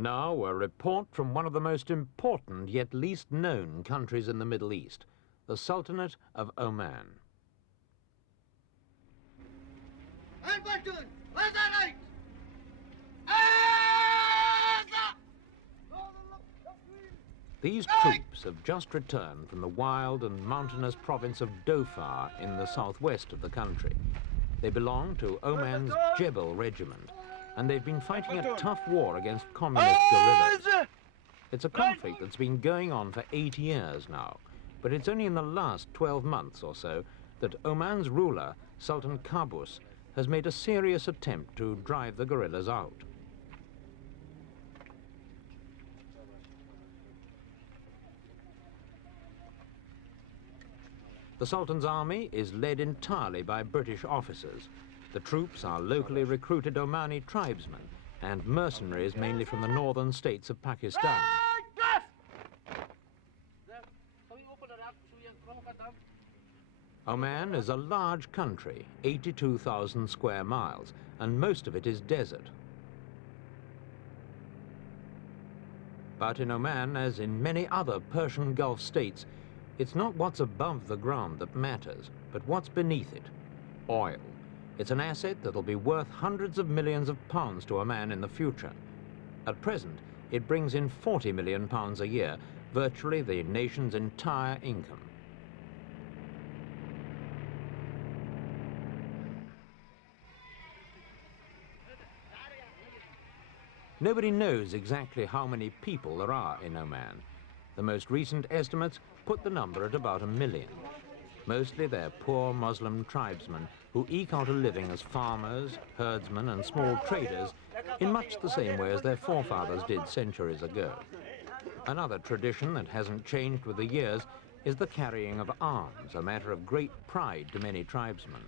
Now, a report from one of the most important yet least known countries in the Middle East, the Sultanate of Oman. These troops have just returned from the wild and mountainous province of Dhofar in the southwest of the country. They belong to Oman's Jebel regiment, and they've been fighting a tough war against communist guerrillas. It's a conflict that's been going on for 8 years now, but it's only in the last 12 months or so that Oman's ruler, Sultan Qabus, has made a serious attempt to drive the guerrillas out. The Sultan's army is led entirely by British officers. The troops are locally recruited Omani tribesmen and mercenaries mainly from the northern states of Pakistan. Oman is a large country, 82,000 square miles, and most of it is desert. But in Oman, as in many other Persian Gulf states, it's not what's above the ground that matters, but what's beneath it, oil. It's an asset that'll be worth hundreds of millions of pounds to Oman in the future. At present, it brings in £40 million a year, virtually the nation's entire income. Nobody knows exactly how many people there are in Oman. The most recent estimates put the number at about 1 million. Mostly they're poor Muslim tribesmen who eke out a living as farmers, herdsmen and small traders in much the same way as their forefathers did centuries ago. Another tradition that hasn't changed with the years is the carrying of arms, a matter of great pride to many tribesmen.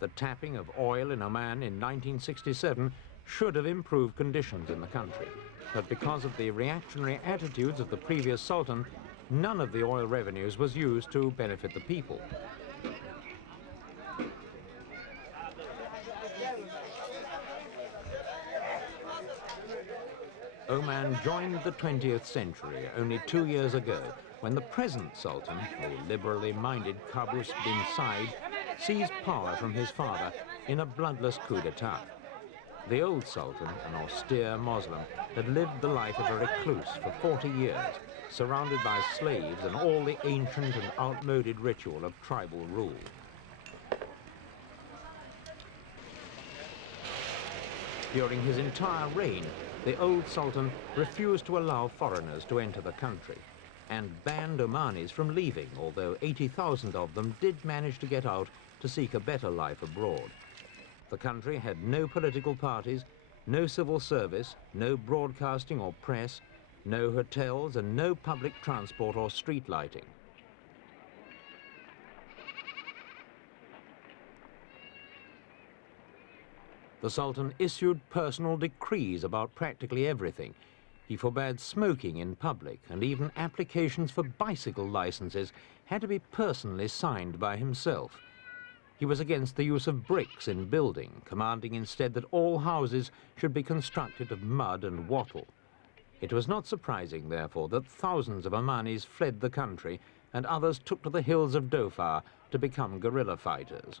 The tapping of oil in Oman in 1967 should have improved conditions in the country, but because of the reactionary attitudes of the previous sultan, none of the oil revenues was used to benefit the people. Oman joined the 20th century only 2 years ago, when the present sultan, the liberally minded Qaboos bin Said, seized power from his father in a bloodless coup d'etat. The old sultan, an austere Muslim, had lived the life of a recluse for 40 years, surrounded by slaves and all the ancient and outmoded ritual of tribal rule. During his entire reign, the old sultan refused to allow foreigners to enter the country and banned Omanis from leaving, although 80,000 of them did manage to get out to seek a better life abroad. The country had no political parties, no civil service, no broadcasting or press, no hotels and no public transport or street lighting. The Sultan issued personal decrees about practically everything. He forbade smoking in public, and even applications for bicycle licenses had to be personally signed by himself. He was against the use of bricks in building, commanding instead that all houses should be constructed of mud and wattle. It was not surprising, therefore, that thousands of Omanis fled the country and others took to the hills of Dhofar to become guerrilla fighters.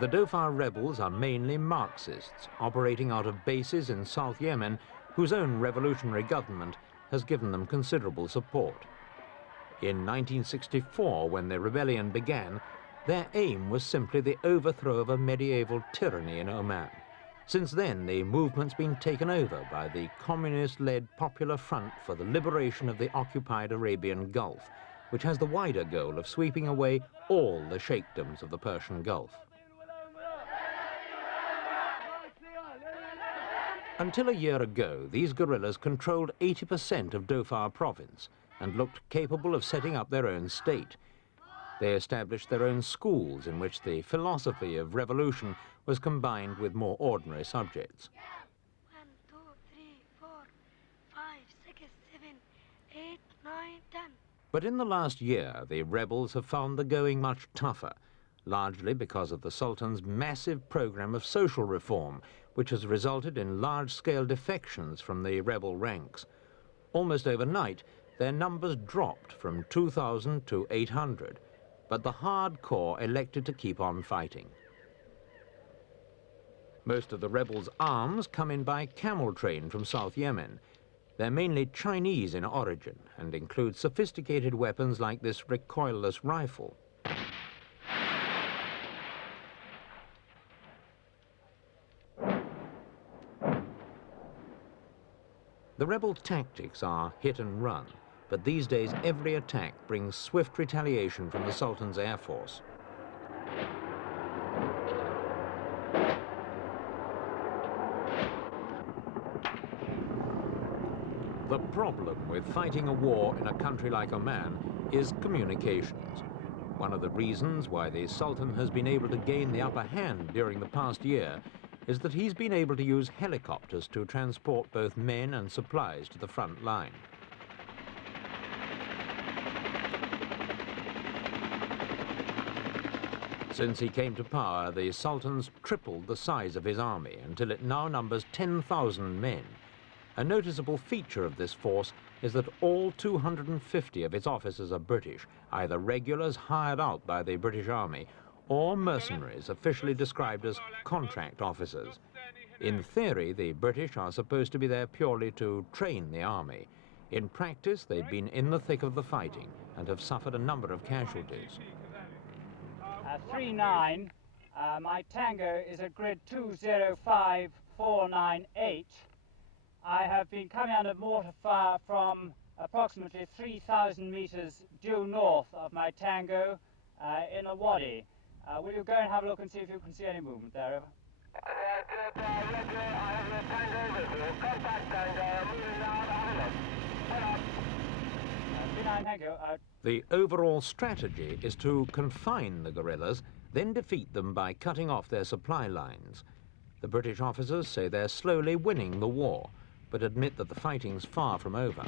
The Dhofar rebels are mainly Marxists, operating out of bases in South Yemen, whose own revolutionary government has given them considerable support. In 1964, when the rebellion began, their aim was simply the overthrow of a medieval tyranny in Oman. Since then, the movement's been taken over by the communist-led Popular Front for the Liberation of the Occupied Arabian Gulf, which has the wider goal of sweeping away all the sheikdoms of the Persian Gulf. Until a year ago, these guerrillas controlled 80% of Dhofar province and looked capable of setting up their own state. They established their own schools in which the philosophy of revolution was combined with more ordinary subjects. 1, 2, 3, 4, 5, 6, 7, 8, 9, 10. But in the last year, the rebels have found the going much tougher. largely because of the Sultan's massive program of social reform, which has resulted in large-scale defections from the rebel ranks. Almost overnight, their numbers dropped from 2,000 to 800, but the hardcore elected to keep on fighting. Most of the rebels' arms come in by camel train from South Yemen. They're mainly Chinese in origin and include sophisticated weapons like this recoilless rifle. The rebel tactics are hit and run, but these days every attack brings swift retaliation from the Sultan's air force. The problem with fighting a war in a country like Oman is communications. One of the reasons why the Sultan has been able to gain the upper hand during the past year is that he's been able to use helicopters to transport both men and supplies to the front line. Since he came to power, the Sultan's tripled the size of his army until it now numbers 10,000 men. A noticeable feature of this force is that all 250 of its officers are British, either regulars hired out by the British Army or mercenaries officially described as contract officers. In theory, the British are supposed to be there purely to train the army. In practice, they've been in the thick of the fighting and have suffered a number of casualties. 39, my Tango is at grid 205498. I have been coming under mortar fire from approximately 3,000 meters due north of my Tango in a wadi. Will you go and have a look and see if you can see any movement there, over? The overall strategy is to confine the guerrillas, then defeat them by cutting off their supply lines. The British officers say they're slowly winning the war, but admit that the fighting's far from over.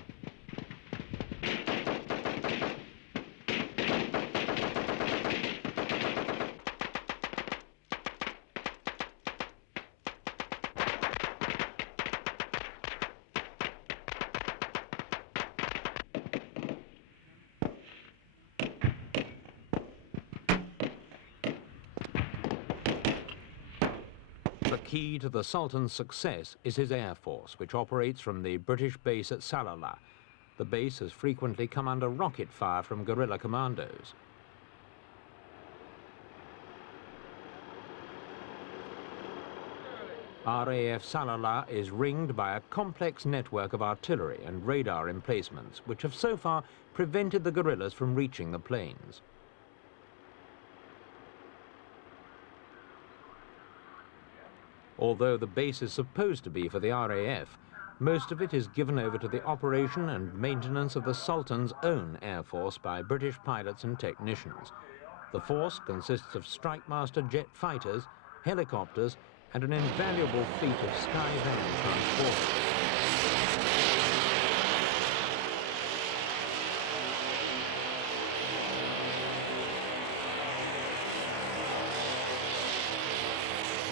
The key to the Sultan's success is his air force, which operates from the British base at Salalah. The base has frequently come under rocket fire from guerrilla commandos. RAF Salalah is ringed by a complex network of artillery and radar emplacements, which have so far prevented the guerrillas from reaching the plains. Although the base is supposed to be for the RAF, most of it is given over to the operation and maintenance of the Sultan's own air force by British pilots and technicians. The force consists of Strike Master jet fighters, helicopters, and an invaluable fleet of Sky Van transporters.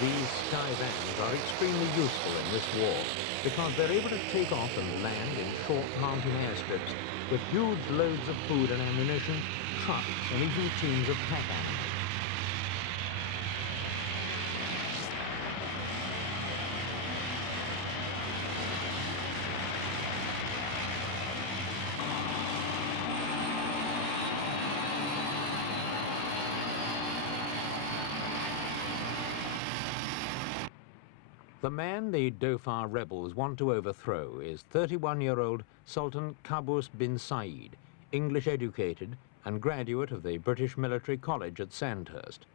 These Sky Vans are extremely useful in this war because they're able to take off and land in short mountain airstrips with huge loads of food and ammunition, trucks, and even teams of pack animals. The man the Dhofar rebels want to overthrow is 31-year-old Sultan Qaboos bin Said, English-educated and graduate of the British Military College at Sandhurst.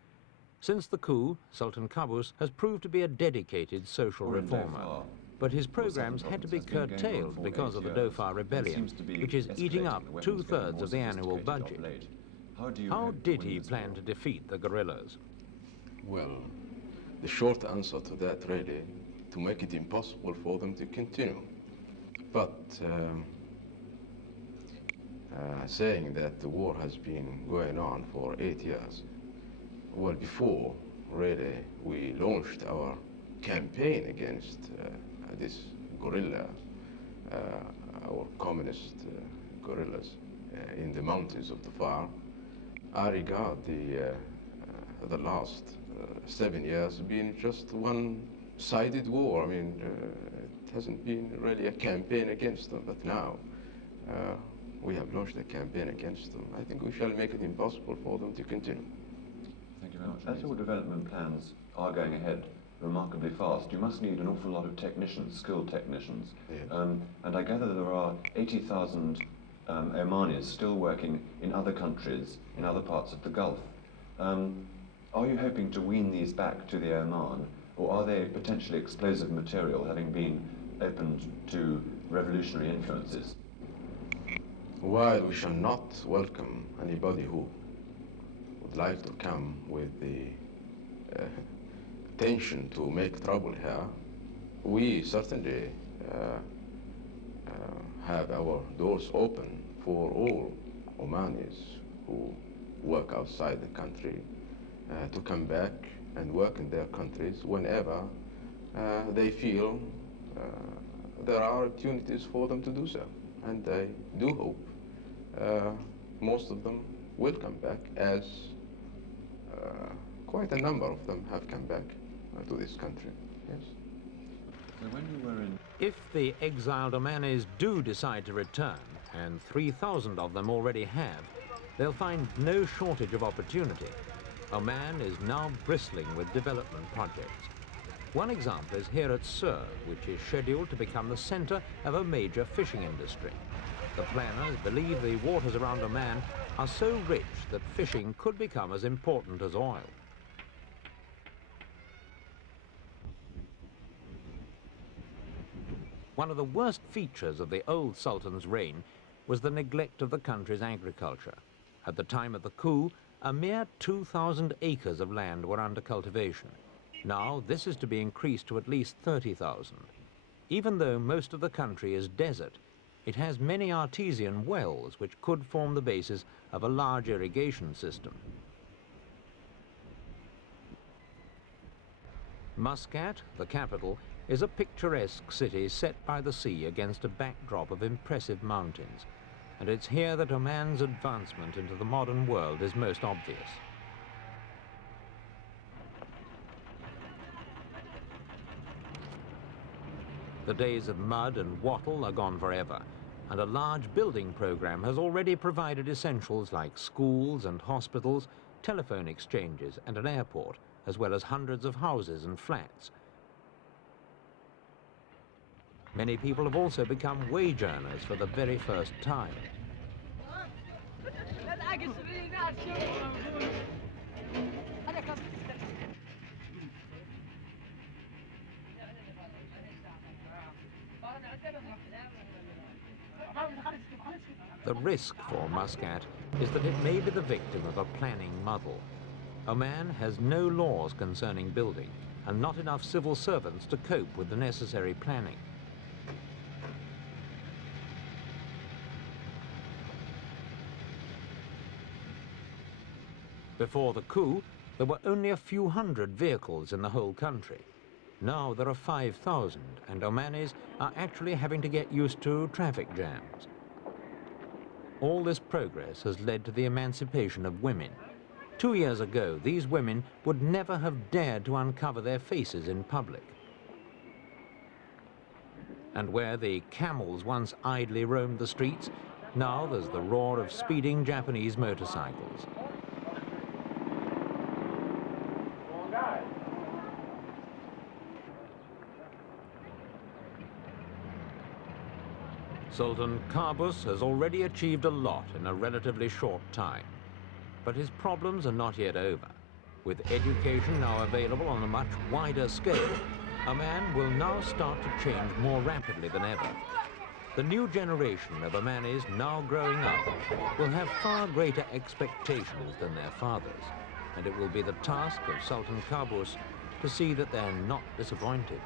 Since the coup, Sultan Qabus has proved to be a dedicated social reformer, but his programs had to be curtailed because of the Dhofar rebellion, which is eating up 2/3 of the annual budget. How did he plan to defeat the guerrillas? Well, the short answer to that, really, to make it impossible for them to continue. But saying that the war has been going on for 8 years, well, before really we launched our campaign against this guerrilla, our communist guerrillas in the mountains of Dhofar, I regard the last 7 years being just one-sided war. I mean, it hasn't been really a campaign against them, but now we have launched a campaign against them. I think we shall make it impossible for them to continue. Thank you very much. As your development plans are going ahead remarkably fast, you must need an awful lot of technicians, skilled technicians. Yes. And I gather there are 80,000 Omanis still working in other countries, in other parts of the Gulf. Are you hoping to wean these back to the Oman, or are they potentially explosive material, having been opened to revolutionary influences? While we shall not welcome anybody who would like to come with the intention to make trouble here, we certainly have our doors open for all Omanis who work outside the country to come back and work in their countries whenever they feel there are opportunities for them to do so. And I do hope most of them will come back, as quite a number of them have come back to this country. Yes. So when you were in... If the exiled Omanis do decide to return, and 3,000 of them already have, they'll find no shortage of opportunity. Oman is now bristling with development projects. One example is here at Rr, which is scheduled to become the center of a major fishing industry. The planners believe the waters around Oman are so rich that fishing could become as important as oil. One of the worst features of the old Sultan's reign was the neglect of the country's agriculture. At the time of the coup, a mere 2,000 acres of land were under cultivation. Now this is to be increased to at least 30,000. Even though most of the country is desert, it has many artesian wells which could form the basis of a large irrigation system. Muscat, the capital, is a picturesque city set by the sea against a backdrop of impressive mountains, and it's here that Oman's advancement into the modern world is most obvious. The days of mud and wattle are gone forever, and a large building program has already provided essentials like schools and hospitals, telephone exchanges and an airport, as well as hundreds of houses and flats. Many people have also become wage earners for the very first time. The risk for Muscat is that it may be the victim of a planning muddle. Oman has no laws concerning building and not enough civil servants to cope with the necessary planning. Before the coup, there were only a few hundred vehicles in the whole country. Now there are 5,000, and Omanis are actually having to get used to traffic jams. All this progress has led to the emancipation of women. 2 years ago, these women would never have dared to uncover their faces in public. And where the camels once idly roamed the streets, now there's the roar of speeding Japanese motorcycles. Sultan Qabus has already achieved a lot in a relatively short time. But his problems are not yet over. With education now available on a much wider scale, Oman will now start to change more rapidly than ever. The new generation of Omanis now growing up will have far greater expectations than their fathers, and it will be the task of Sultan Qabus to see that they're not disappointed.